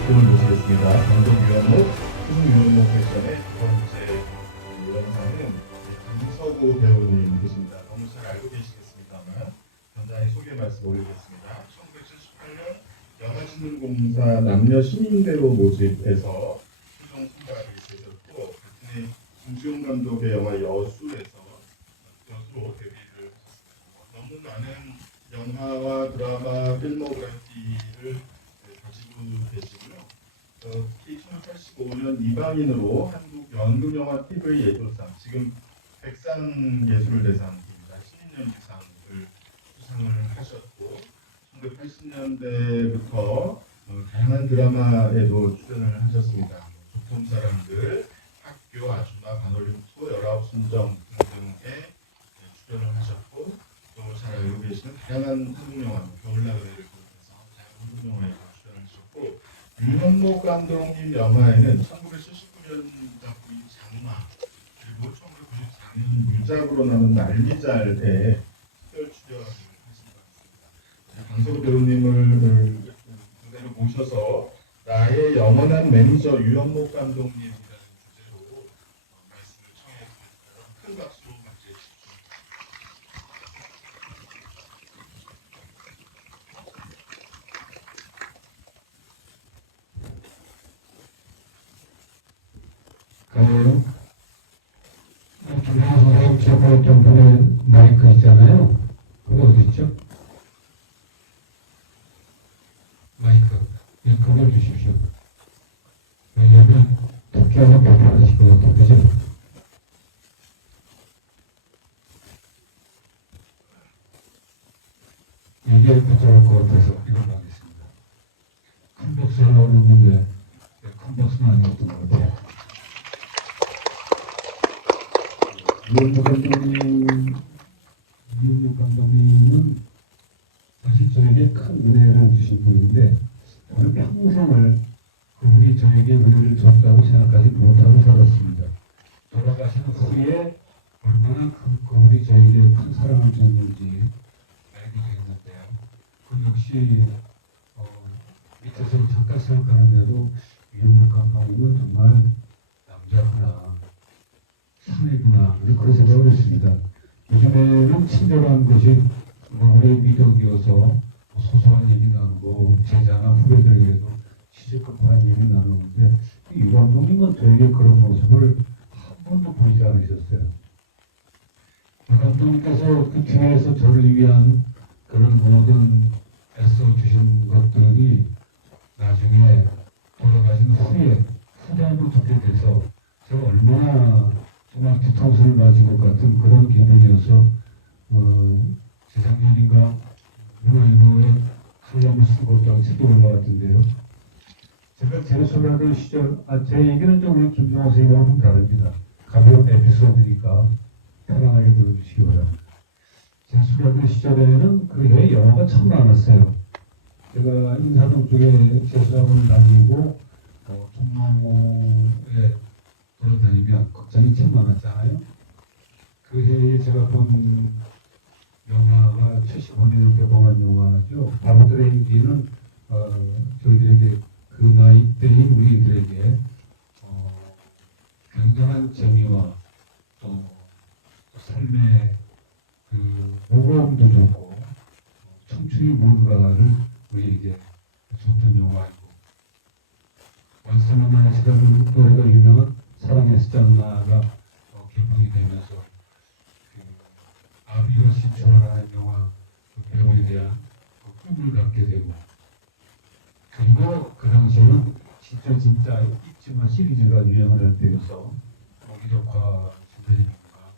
분을 모시겠습니다. 전국 유연목, 수능 유연목 패션의 두 번째 영상은 김서구 배우님 계십니다. 너무 잘 알고 계시겠습니다만 간단히 소개 말씀 올리겠습니다. 1978년 영화진흥공사 남녀 신인배우 모집에서 최종 선발이 되셨고 같은 해 김수용 감독의 영화 여수로 데뷔를 하셨습니다. 너무 많은 영화와 드라마, 필모그래피를 가지고 계시고요. 특히 1985년 이방인으로 한국 연극영화 TV 예술상, 지금 백상예술대상입니다. 신인연기상을 수상을 하셨고 1980년대부터 다양한 드라마에도 출연을 하셨습니다. 보통사람들, 학교, 아줌마, 반올림 투어, 19순정 등등에 출연을 하셨고 또 잘 알고 계시는 다양한 한국영화, 겨울나그네를 비롯해서 다양한 한국영화에 출연을 하셨고 유현목 감독님 영화에는 1979년 작품인 장마 그리고 1994년 유작으로 나온 날미잘에 특별 출연을 하신 것 같습니다. 강서구 배우님을 무대로 모셔서 나의 영원한 매니저 유현목 감독님이라는 주제로 말씀을 청해드립니다. 큰 박수로 맞이해 주십시오. 가요. 중앙선생 제보 정권의 마이크 있잖아요. 그거 어디 있죠? 마이크. 예, 그걸 주십시오. 왜냐면 특히하고 불편하실 것 같아요. 그죠? 이게 부족할 것 같아서 이걸로 하겠습니다. 큰 박수 하려고 했는데 큰 박수는 아니었던 것 같아요. 이현무 감독님은 사실 저에게 큰 은혜를 주신 분인데 저는 평생을 그분이 저에게 은혜를 줬다고 생각하지 못하고 살았습니다. 돌아가신 후에 얼마나 그분이 저에게 큰 사랑을 줬는지 알게 되었는데요. 그 역시 밑에서 잠깐 생각하는데도 이현무 감독님은 정말 남자구나, 사회구나, 그런 생각을 했습니다. 요즘에는 친절한 것이 우리의 미덕이어서 소소한 얘기 나누고 제자나 후배들에게도 시시콜콜한 얘기 나누는데 이 감독님은 되게 그런 모습을 한 번도 보이지 않으셨어요. 그 감독님께서 그 뒤에서 저를 위한 그런 모든 애써주신 것들이 나중에 돌아가신 후에 후반으로 듣게 돼서 제가 얼마나 정말 뒤통수를 맞은 것 같은 그런 기분이어서 재작년인가 문화일보에 칼럼을 쓰고 있다고 책이 올라왔던데요. 제가 재수하던 시절, 제 얘기는 좀 우리 김종호 선생님하고는 다릅니다. 가벼운 에피소드니까 편안하게 들어주시기 바랍니다. 재수하던 시절에는 그 해에 영화가 참 많았어요. 제가 인사동 쪽에 재수학원을 다니고 종로에 돌아다니면 극장이 참 많았잖아요. 그 해에 제가 본 영화가 75년에 개봉한 영화죠. 바보들의 행기는 저희들에게 그 나이 때의 우리들에게 굉장한 재미와 또 삶의 그 모범도 좋고 청춘의 뭔가를 우리에게 줬던 영화이고 원스만한 시간은 노래가 유명한 사랑의 스잔나가 개봉이 되면서 아비가 신청하는 영화 배우에 대한 꿈을 갖게 되고 그리고 그 당시에는 진짜 있지만 시리즈가 유행을 할 때여서 오기덕화 선생님과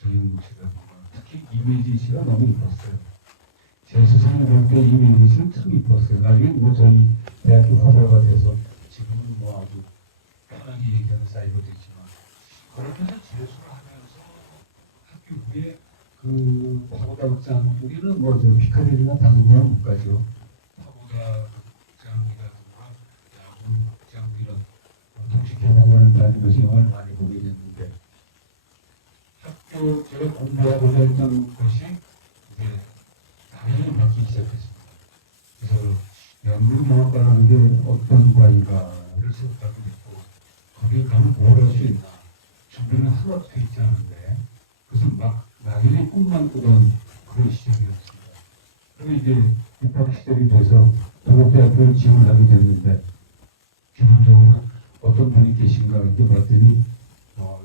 정인국 씨가 특히 이미지 씨가 너무 이뻤어요. 제 스승이 볼 때 이미지 씨는 참 이뻤어요. 나중에 저희 대학교 후배가 돼서 지금은 아주 편하게 얘기하는 사이가 되지만 그러면서 재수를 하면서 학교 후에 파고다 극장 우리는 저 피카데리나 당분간 못 가죠. 파고다 극장이라든가 야구 극장 이런 동시 개봉하는 다니면서 영화를 많이 보게 됐는데 학교 제가 공부하고자 했던 것이 이제 당연히 바뀌기 시작했습니다. 그래서 연극 영화 영화과라는 게 어떤 과인가를 생각하게 됐고, 거기 가면 뭘 할 수 있나. 준비는 하나도 돼 있지 않은데, 그것은 막연히 꿈만 꾸던 그런 시절이었습니다. 그리고 이제 입학 시절이 돼서 동국대학교를 지원하게 됐는데, 기본적으로 어떤 분이 계신가 이렇게 봤더니,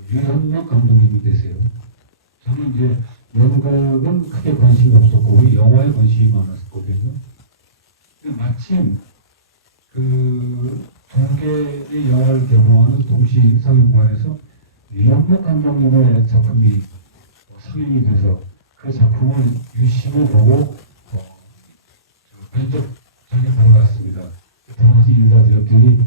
유현석 감독님이 계세요. 저는 이제 연극은 크게 관심이 없었고, 우리 영화에 관심이 많았었거든요. 근데 마침 그 두 개의 영화를 개봉하는 동시 상영관에서 유현석 감독님의 작품이 상영이 돼서 그 작품을 유심히 보고 면접장에 보러 갔습니다. 들어가서 인사드렸더니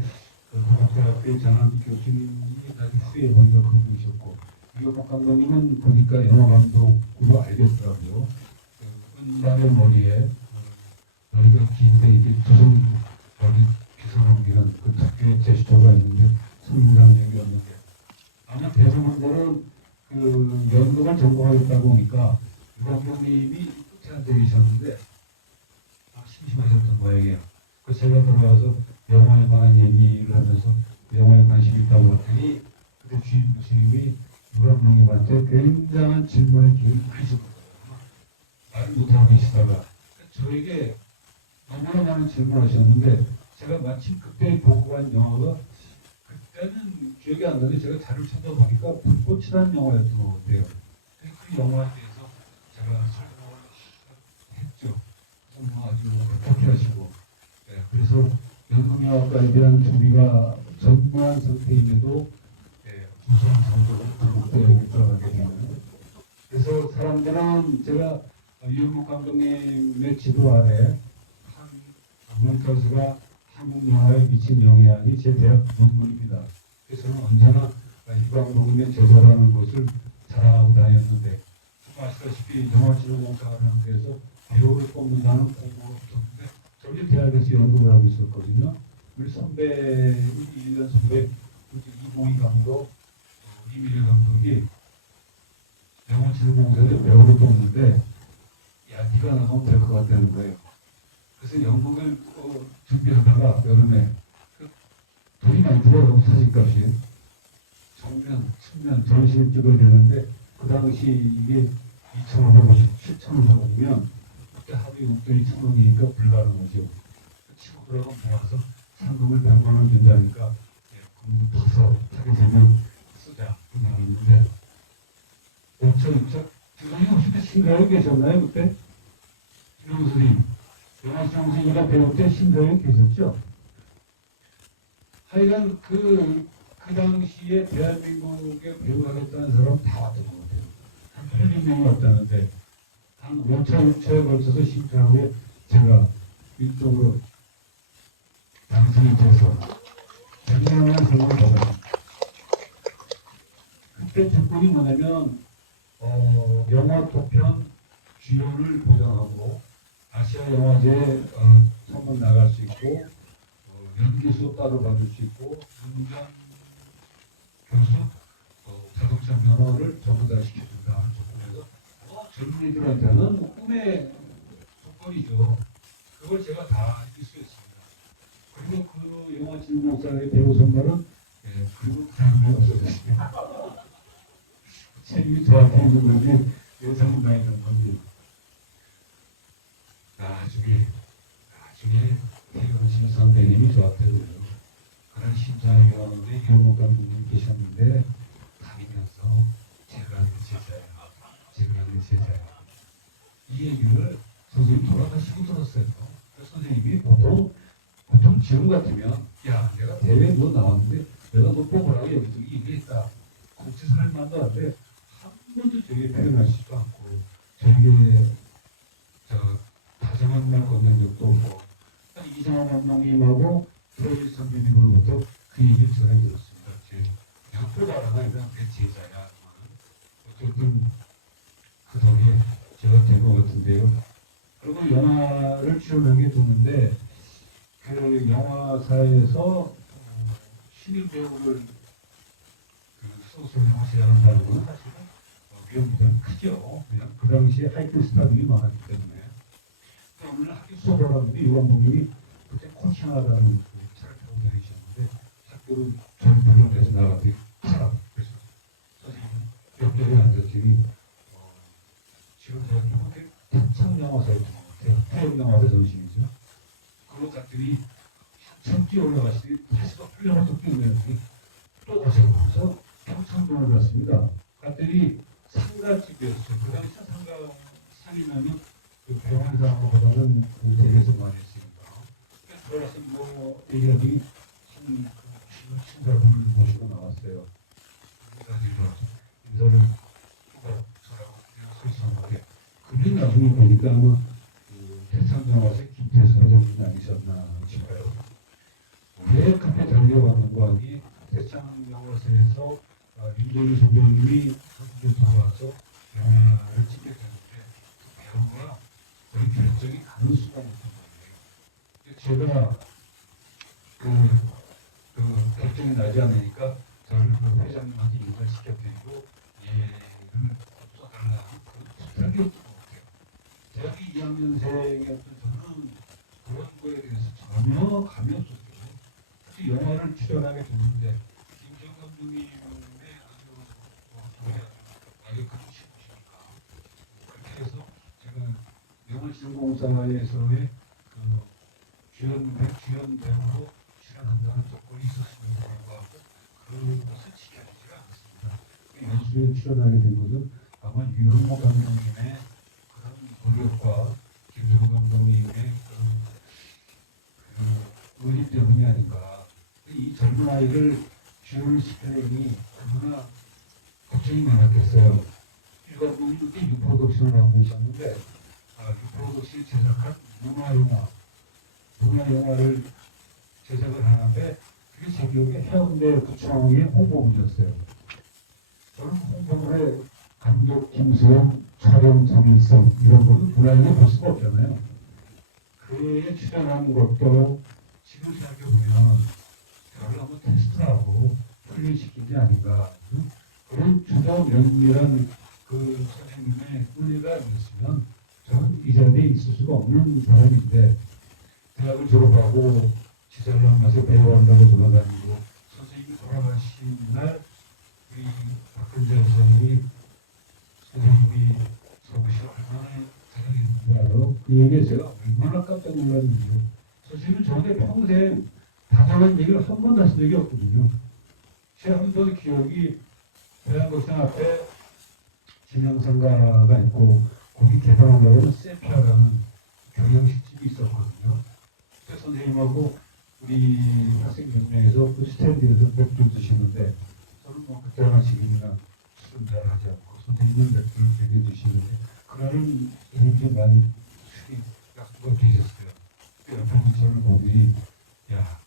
동국대학교 장한비 교수님이 나중에 후에 보니까 그분이셨고, 유현석 감독님은 보니까 영화 감독으로 알겠더라고요. 은발의 머리에 머리가 긴데 이게 두성 머리 기성옮기는 그 특유의 제스처가 있는데 선민감독이었는데, 아마 대성원들은 그 연극을 전공하겠다고 하니까 유 감독님이 끝에 앉아 계셨는데 심심하셨던 모양이에요. 그 제가 들어와서 영화에 관한 얘기를 하면서 영화에 관심이 있다고 했더니 그때 주임 교수님이 유 감독님한테 굉장한 질문의 기회를 주셨거든요. 말을 못하고 계시다가 저에게 너무나 많은 질문을 하셨는데, 제가 마침 그때 보고 간 영화가 그때는 기억이 안 나는데 제가 자료를 찾아보니까 불꽃이라는 영화였던 것 같아요. 그 영화에 대해서 제가 설명을 했죠. 정말 아주 어떻게 하시고, 네, 그래서 연극영화과에 대한 준비가 전무한 상태임에도 우수한 성적을 그때 들어가게 되는. 그래서 사람들은 제가 유현석 감독님의 지도 아래 문과수가 한국 영화에 미친 영향이 제 대학 논문입니다. 그래서 저는 언제나 유 감독님의 제자라는 것을 자랑하고 다녔는데, 아시다시피 영화진흥공사라는 데서 배우를 뽑는다는 공고가 없었는데 저희 대학에서 연구를 하고 있었거든요. 우리 선배, 우리 1년 선배 이봉희 감독, 이미래 감독이 영화진흥공사에서 배우를 뽑는데, 야, 네가 나가면 될 것 같다는 거예요. 그래서 연극을 준비하다가 여름에 돈이 많이 들어가고 사진값이 정면, 측면, 전시를 찍어야 되는데 그 당시 이게 2,550, 7,500원이면 그때 하루에 용돈이 1,000원이니까 불가능하죠. 치고 들어가 모아서 상금을 100만 원 준다니까 공부 타서 타게 되면 쓰자 그 나왔는데 5천, 6천, 주선이 오실 때 신가요 계셨나요 그때? 김영수님, 영화정신이가 배울 때 신가요 계셨죠? 하여간 그 당시에 대한민국에 배우하겠다는 사람 다 왔던 것 같아요. 한 800명이 왔다는데 한 5차, 6차에 걸쳐서 신청하고 제가 이쪽으로 당선이 돼서 굉장한 상을 받았습니다. 그때 조건이 뭐냐면 영화 도편 주연을 보장하고 아시아 영화제에 선물 나갈 수 있고 연기 수업 따로 받을 수 있고 윤장 교수 자동차 면허를 전부 다 시켜준다 하는 조건에서 젊은이들한테는 꿈의 조건이죠. 그걸 제가 다 이수했습니다. 그리고 그 영화진흥공사의 배우 선물은 그리고 다음에 없어졌습니다. 책임이 저한테 있는 건지 예상이 나 있는 건지. 나중에 태경신 선배님이 저한테도요. 그런 심사위원회 유현석 감독님 계셨는데 다니면서 제가 하는 제자야. 이 얘기를 선생님 돌아가시고 들었어요. 그래서 선생님이 보통 지금 같으면 야 내가 대회에 뭐 나왔는데 내가 너 뽑으라고 여기서 얘기했다. 국제선을 만나는데 한 번도 저에게 표현하시지도 않고 저에게 다정한 말 건넨 적도 없고 이상한 감독님하고 프로듀스 선배님으로부터 그 얘기를 전해 들었습니다. 내가 뽑아라가 그냥 내 제자야. 어쨌든 그 덕에 제가 된 것 같은데요. 그리고 영화를 출연하게 됐는데 그 영화사에서 신인 배우를 소속을 하시라는 건 사실은 위험이 크죠. 그냥 그 당시에 하이트 스타들이 많았기 때문에. 오늘 학교 수업을 하는데 유 감독님이 그때 코칭하다는 그 차를 타고 다니셨는데 학교를 전 병원에서 나갔더니 타라. 그래서 선생님 옆자리에 앉았더니 지금 대학교 대창 영화사에 태영 영화사 전신이죠. 그거 갔더니 한참 뛰어 올라가시더니 다시 또 훈련을 뛰어내더니 또 가셔서 평창동을 갔습니다. 갔더니 상가집이었어요. 그 당시 상가 상이면은 그 병원사보다는 그 대에서 많이 했으니까. 들어가서 뭐 얘기하더니 친구분을 모시고 나왔어요. 인사를 하고 저라고 설명하게. 그게 나중에 보니까 아마 대창영화사 김태선 정신이 아니셨나 싶어요. 왜 카페 달려가는 거 아니 대창영화사에서 윤도희 선배님이 한국에 들어와서 영화를 찍게 되는데 그 배우가 거의 결정이 가는 수단이었던 거예요. 제가 그 결정이 나지 않으니까 저를 그 회장님한테 인사를 시켜드리고 예를 써달라는 그 부탁이었던 것 같아요. 대학교 2학년생이었던 저는 그런 거에 대해서 전혀 감이 없었어요. 그래서 영화를 출연하게 됐는데 김정 감독님의 아주 악역을 치우시니까 그렇게 해서 제가 영화시장공사에서의 그 주연 배우로 출연한다는 조건이 있었음에도 불구하고 그것을 지켜지지가 않았습니다. 연수에 출연하게 된 것은 아마 유흥호 감독님의 그런 노력과 김정호 감독님의 그 의리 때문이 아닌가. 이 젊은 아이를 주연을 시키려니 얼마나 걱정이 많았겠어요. 이 감독이 그때 유프로덕션을 하고 계셨는데 유프로덕션이 제작한 문화영화를 제작을 하는데 그게 제 기억에 해운대 구청의 홍보부였어요. 저는 홍보부에 감독 김수영, 촬영 정일성 이런 거는 문화영화에 볼 수가 없잖아요. 그에 출연한 것도 지금 생각해보면 저를 한번 테스트하고 훈련시키지 아닌가. 그런 주도 면밀한 그 선생님의 은혜가 있으면 저는 이 자리에 있을 수가 없는 사람인데 대학을 졸업하고 지살람 가서 배워한다고 돌아다니고 선생님이 돌아가신 날 우리 박근재 선생님이 서구시 얼마나 사랑했는지 알아요? 그 얘기에 제가 얼마나 깜짝 놀랐는지요. 선생님은 저한테 평생 다정한 얘기를 한 번도 하신 적이 없거든요. 제 한 번 기억이 대한극장 앞에 진양상가가 있고 거기 개방하려면 세피아라는 경영식집이 있었거든요. 그때 선생님하고 우리 학생 몇 명에서 그 스탠드에서 맥주 드시는데 저는 뭐 그때나 지금이나 술은 잘 하지 않고 선생님은 맥주를 되게 드시는데 그날은 이렇게 많이 술이 약수가 계셨어요. 그 옆에 저를 보더니 야,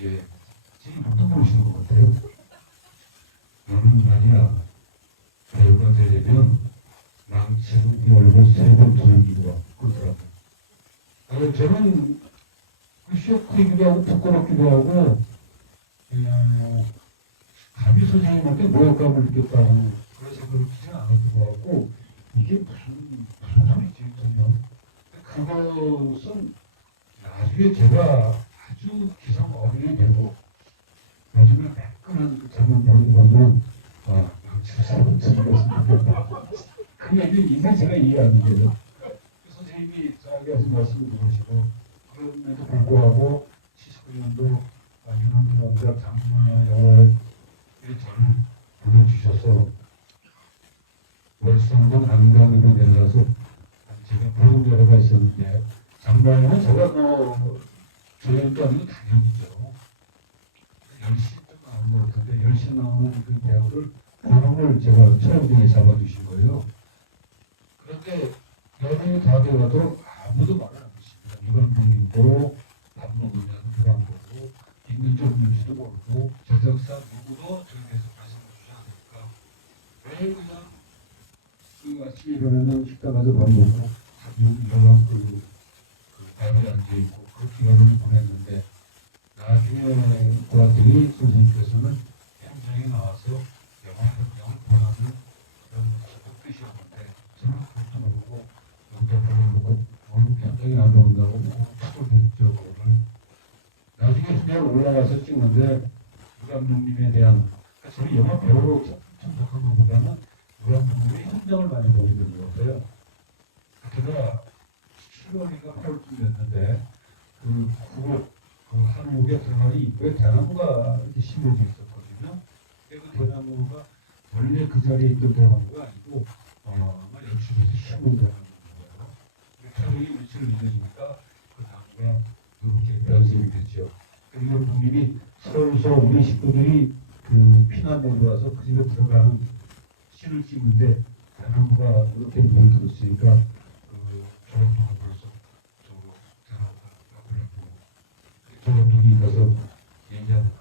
예, 지금부터 보시는 것 같아요. 너는 말이야 배우가 되려면 망치는 이 얼굴 세번 돌기도 하고 그러더라고요. 저는 쇼크이기도 하고 부끄럽기도 하고 감히 선생님한테 모욕감을 느꼈다고 그런 생각을 하지 않았기도 하고 이게 무슨 소리지 전혀. 그것은 나중에 제가 아주 기성 어린이 되고 나중에 매끈한 그 장면 보는 거는 망치사는 즐겼습니다. 그 얘기는 이제 제가 이해하는 거예요. 선생님이 저에게 하신 말씀을 들으시고 그럼에도 불구하고 79년도 윤원주 원작 장문화 영화에 저를 불러주셔서 월성동 안강으로 내려가서 제가 부른 여러가 있었는데 장문화는 제가 조연도 아니고 당연히죠. 10시쯤 나온 것 같은데 10시 나오는 그 배우를 고름을 제가 촬영장에 잡아주신 거예요. 그런데 연예인 다 돼가도 아무도 말을 안 하십니다. 이건 분이고 밥 먹으냐는 그런 거고 있는지 없는지도 모르고 제작사 누구도 저에 대해서 말씀을 주지 않으니까 왜 그냥 그 아침에 일어나면 식당 가서 밥 먹고 영화 그 밥에 앉아있고 그 기간을 보냈는데 나중에 보았더니 선생님께서는 현장에 나와서 영화 현장을 보라는 그런 뜻이었는데 저는 그것도 모르고 여기다 보내놓고 현장에 안 나온다고 탁을 했죠. 그거를 위에 올라가서 찍는데 유 감독님에 대한 저희 영화 배우로 참석한 것보다는 유 감독님의 현장을 많이 보게 된 것 같아요. 제가 7월인가 8월쯤이었는데 그 한국의 들어가는 입구에 대나무가 이렇게 심어져 있었거든요. 그 대나무가 원래 그 자리에 있던 대나무가 아니고 열심히 심은 대나무예요. 촬영이 며칠 늦어지니까 그 나무가 이렇게 변색이 됐죠. 그리고 부모님이 서울서 우리 식구들이 그 피난 내려와서 그 집에 들어가는 신을 찍는데 대나무가 이렇게 물들었으니까 저것도 벌써 저거 대나무가 걸렸고 저것도 가서 얘기하니까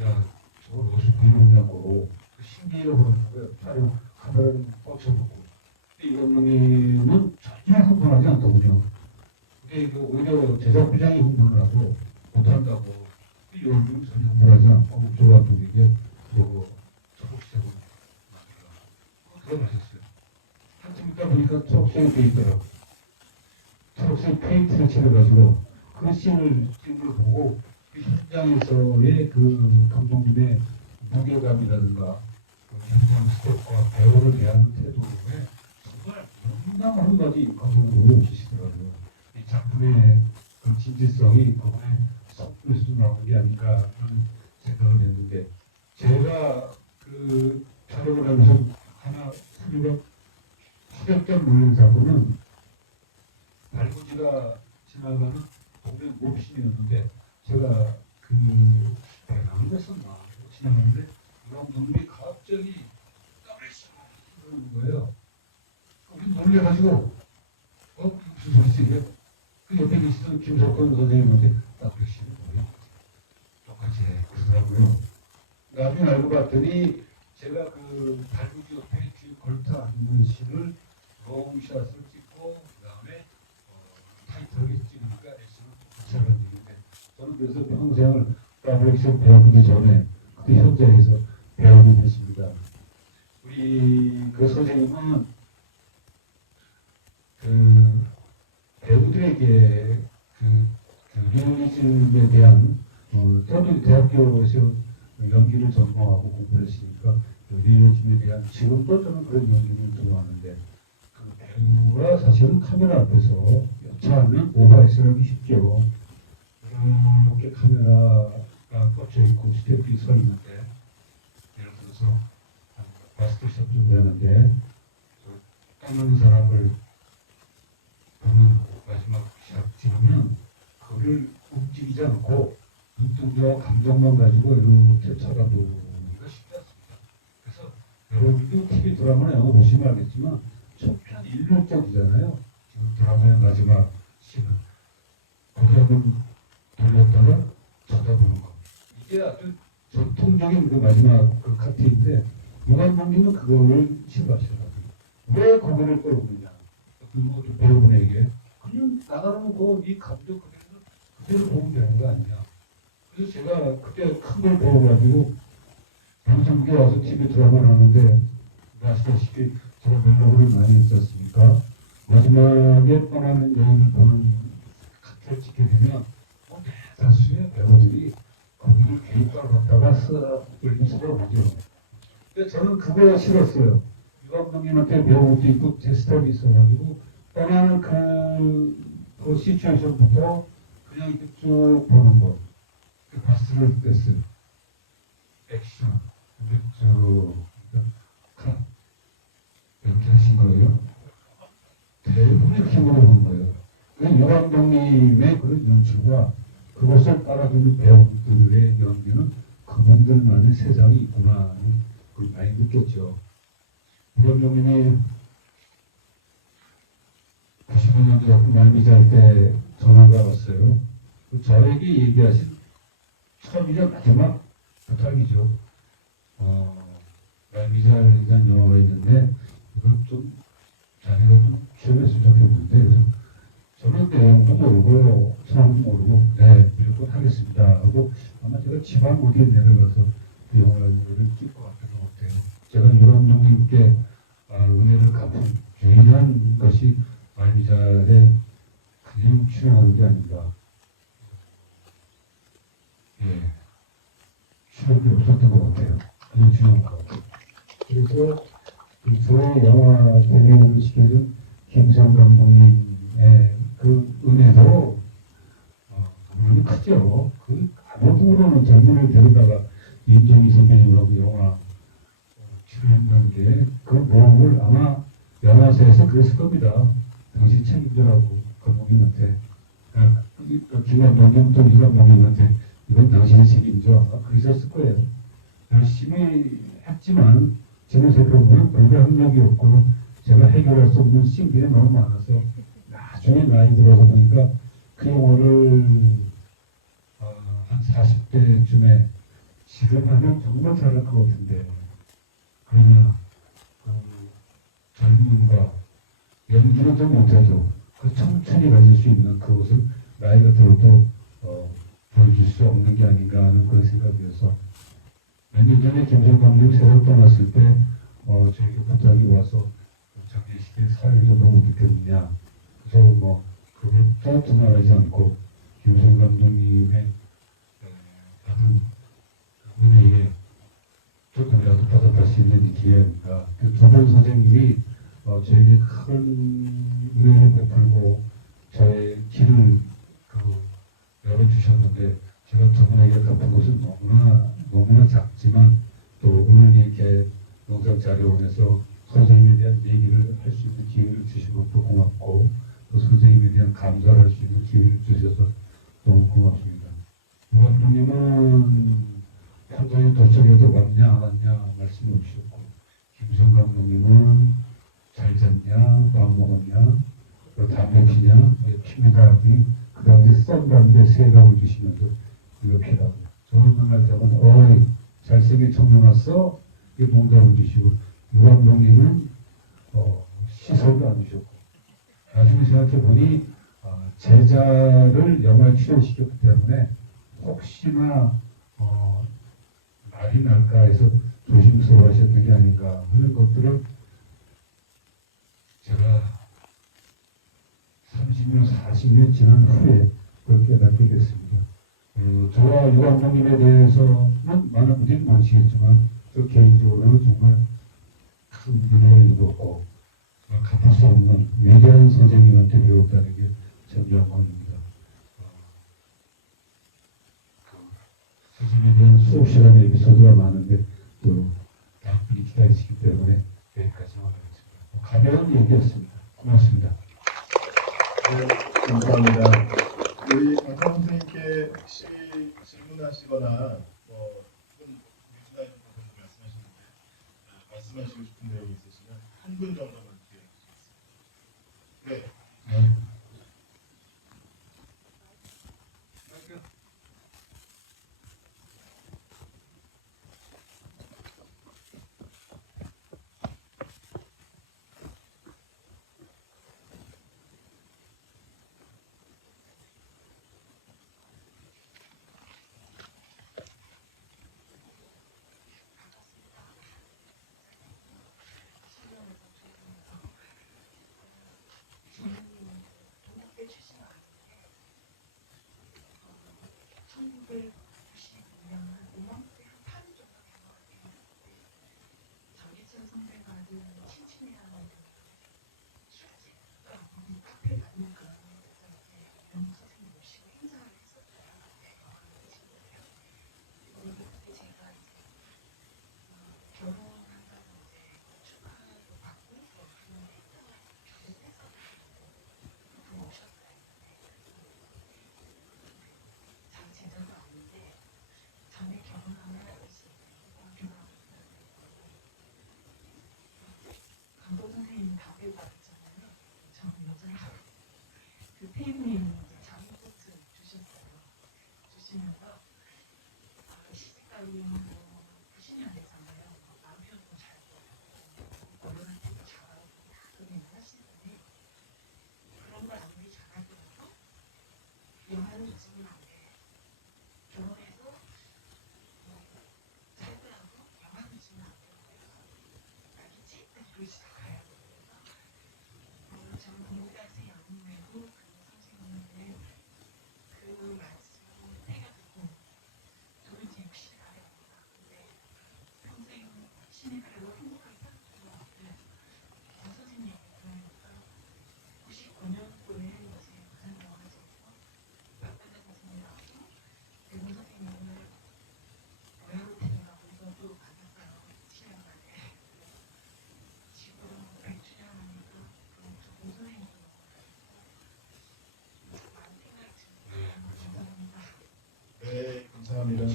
야 저걸 어디서 구해놓냐고 신기해요 그러는 거예요. 촬영 카메라를 뻗쳐보고 이 감독님은 전혀 흥분하지 않더군요. 근데 오히려 제작부장이 흥분을 하고 못한다고 이 감독님은 전혀 흥분하지 않고 조 감독에게 초록색으로 들어가셨어요. 한참 있다 보니까 초록색이 돼 있더라고요. 초록색 페인트를 칠해가지고 그 씬을 찍은 걸 보고 그 현장에서의 그 감독님의 무게감이라든가 그 현장 스텝과 배우를 대하는 태도에 정말 너무나 한 가지 감동을 보여주시더라고요. 이 작품의 그 진지성이 그분의 성품에서도 나오는 게 아닌가 하는 생각을 했는데 제가 그 촬영을 하면서 하나 추격점 놀란 사고는 발구지가 지나가는 동네 몹신이었는데 제가 그 대나무였었나 지나가는데 그런 놈이 갑자기 까매시 그러는 거예요. 우리 놀래가지고 무슨 소리지 이게? 그 옆에 계시던 김석권 선생님한테 까매시는 거예요. 똑같이 해 그러더라고요. 나중에 알고 봤더니 제가 그 발구지 옆에 뒤에 걸터 앉는 신을 롱샷을 찍고 그 다음에 타이트하게 찍으니까 액션을 붙여라는 얘기인데 저는 그래서 평생을 더블액션 배우기 전에 그때 현장에서 배우게 됐습니다. 우리 그 선생님은 그 배우들에게 그 리얼리즘에 대한 저도 대학교에서 연기를 전공하고 공부했으니까 리얼리즘에 대한 지금도 저는 그런 연기를 좋아하는데 그 배우가 사실은 카메라 앞에서 여차하면 오버액션하기 쉽죠. 이렇게 카메라가 꽂혀 있고 스태프들이 서 있는데 예를 들어서 마스터샷 좀 되는데 까는 사람을 보는 마지막 샷 찍으면 그걸 움직이지 않고 눈동자와 감정만 가지고 이렇게 쳐다보기가 쉽지 않습니다. 그래서 여러분도 TV 드라마나 영화 보시면 알겠지만 초편 일률적이잖아요. 지금 드라마의 마지막 씬은 고개를 돌렸다가 쳐다보는 거. 이게 아주 전통적인 그 마지막 그 카트인데 유감독님은 그거를 싫어하시더라고요. 왜 고개를 끌어오느냐. 그 배우분에게 그냥 나가는 거이 감정 그대로 보면 되는 거 아니냐. 그래서 제가 그때 큰 걸 배워가지고 방송국에 와서 TV 드라마를 하는데 아시다시피 제가 멜로디를 많이 했지 않습니까? 마지막에 떠나는 여인을 보는 카트를 찍게 되면 대다수의 배우들이 거기를 개입을 갖다가 쓱 올리면서 보죠. 근데 저는 그거 싫었어요. 유 감독님한테 배운 것도 있고 제 스타일이 있어가지고 떠나는 그 시츄에이션부터 그냥 이렇게 쭉 보는 거. 그 바스를 뺐어요. 액션. 근데 이렇게 하신 거예요. 대부분 이렇게 물어본 거예요. 유 감독님의 그런 연출과 그것을 따라주는 배우들의 연기는 그분들만의 세상이 있구나 하는 걸 많이 느꼈죠. 유 감독님이 95년도 말미잘 때 전화가 왔어요. 저에게 얘기하신 처음이자 마지막 부탁이죠. 말미잘이라는 영화가 있는데 이걸 좀 자네가 좀 취업했으면 좋겠는데 그래서 저는 내용도 모르고 상황도 모르고 네 무조건 하겠습니다 하고 아마 제가 지방 어디에 내려가서 그 영화를 찍고 왔던 것 같아요. 제가 유 감독님께 은혜를 갚은 유일한 것이 말미잘에 그냥 출연하는 게 아닌가. 적이 없었던 것 같아요. 그게 중요한 것 같아요. 그래서 저의 영화 데뷔를 시켜준 김성 감독님의 그 은혜도 너무 크죠. 그 아무도 모르는 젊은이를 데려다가 임정희 선배님하고 영화 출연한 게 그 모험을 아마 영화사에서 그랬을 겁니다. 당시 책임자라고 감독님한테 김 감독님부터 이 감독님한테 이건 당신의 책임져 그러셨을 거예요. 열심히 했지만 저는 보면 불가항력이었고 제가 해결할 수 없는 신기가 너무 많아서 나중에 나이 들어서 보니까 그 영화를 한 40대쯤에 지금 하면 정말 잘할 것 같은데 그러나 젊음과 연주는 좀 못해도 그 청춘이 가질 수 있는 그것을 나이가 들어도 보여줄 수 없는 게 아닌가 하는 그런 생각이어서 몇 년 전에 김성 감독이 세상 떠났을 때 저에게 부탁이 와서 장례식에 사회를 너무 느꼈느냐 그래서 그걸 따뜻 말하지 않고 김성 감독님의 받은 은혜에 조금이라도 받아갈 수 있는 기회인가 그 두 분 선생님이 저에게 큰 은혜를 베풀고 저의 길을 열어주셨는데 제가 두 분에게 갚은 것은 너무나 작지만 또 오늘 이렇게 농성자료원에서 선생님에 대한 얘기를 할 수 있는 기회를 주신 것도 고맙고 또 선생님에 대한 감사를 할 수 있는 기회를 주셔서 너무 고맙습니다. 유 감독님은 현장에 도착해도 왔냐 안 왔냐 말씀을 주셨고 김성 감독님은 잘 잤냐 밥 먹었냐 또 담배 피냐 피입니다. 그 당시 썬 담배 3갑을 주시면서 이거 피라고 저는 만날 때마다 어이 잘생긴 청년 왔어? 이게 농담을 주시고 유 감독님은 시설도 안 주셨고 나중에 생각해보니 제자를 영화에 출연시켰기 때문에 혹시나 말이 날까 해서 조심스러워 하셨던 게 아닌가 하는 것들을 제가 30년, 40년 지난 후에 그렇게 알게 됐습니다. 저와 유 감독님에 대해서는 많은 분들이 모르시겠지만 저 개인적으로는 정말 큰 은혜를 입었고 갚을 수 없는 위대한 선생님한테 배웠다는 게 참 영광입니다. 선생님에 대한 수업 시간에 에피소드가 많은데 또 다음분이 기다리시기 때문에 여기까지만 하겠습니다. 가벼운 얘기였습니다. 고맙습니다. 네, 감사합니다. 우리 강사 선생님께 혹시 질문하시거나 혹은 유진아 선생님 말씀하시는데 말씀하시고 싶은 내용이 있으시면 한 분 정도만 기회해 주시겠습니다. 네.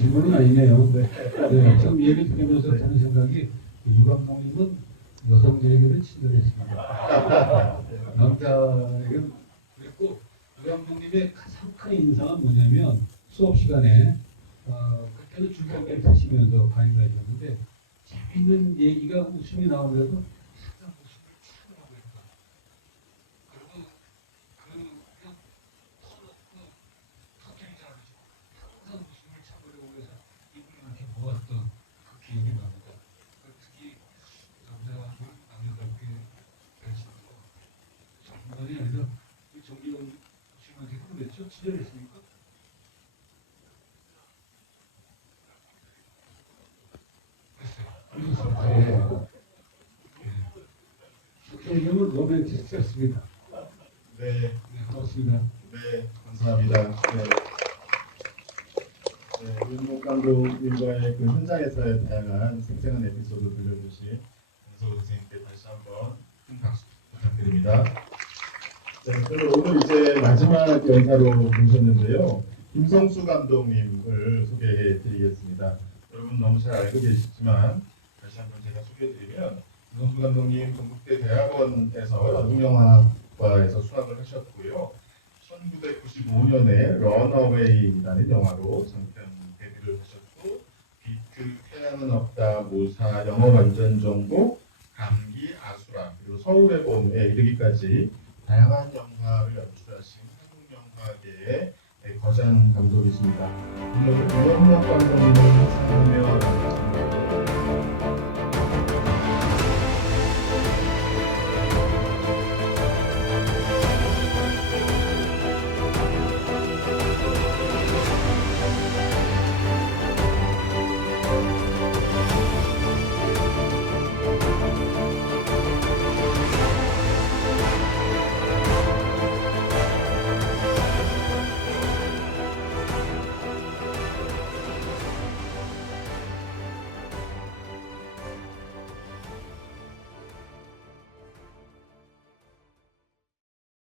질문은 아니네요. 네, 좀 얘기 들으면서 드는 생각이 유 감독님은 여성들에게는 친절했습니다. 남자에게는 그랬고 유 감독님의 가장 큰 인상은 뭐냐면 수업 시간에 그때는 줄거리를 타시면서 강의를 하셨는데 재밌는 얘기가 웃음이 나오면서 항상 웃음을 참으라고 했다. 그리고 그냥 터뜨리지 않으시고 항상 웃음을 참으려고 해서 이분이 이렇게 모았던 그 기억이 납니다. 특히 남자답게 배치고 정말이 아니라 정기영 씨한테 그랬죠? 친절했습니까? 국회의원은 로맨티스트였습니다. 네, 네, 고맙습니다. 네, 감사합니다. 네. 네, 윤목 감독님과의 그 현장에서의 다양한 생생한 에피소드 들려주신 강서우 선생님께 다시 한번 큰 박수 부탁드립니다. 네, 그럼 오늘 이제 마지막 연사로 모셨는데요. 김성수 감독님을 소개해 드리겠습니다. 여러분 너무 잘 알고 계시지만 다시 한번 제가 소개해 드리면 김성수 감독님 동국대 대학원에서 연극영화과에서 수학을 하셨고요. 1995년에 런어웨이라는 영화로 장편 데뷔를 하셨고 비트, 태양은 없다, 모사, 영어 완전 정복, 감기, 아수라, 그리고 서울의 봄에 이르기까지 다양한 영화를 연출하신 한국 영화계의 거장 감독이십니다. 물론 유영록 감독님을 찾으면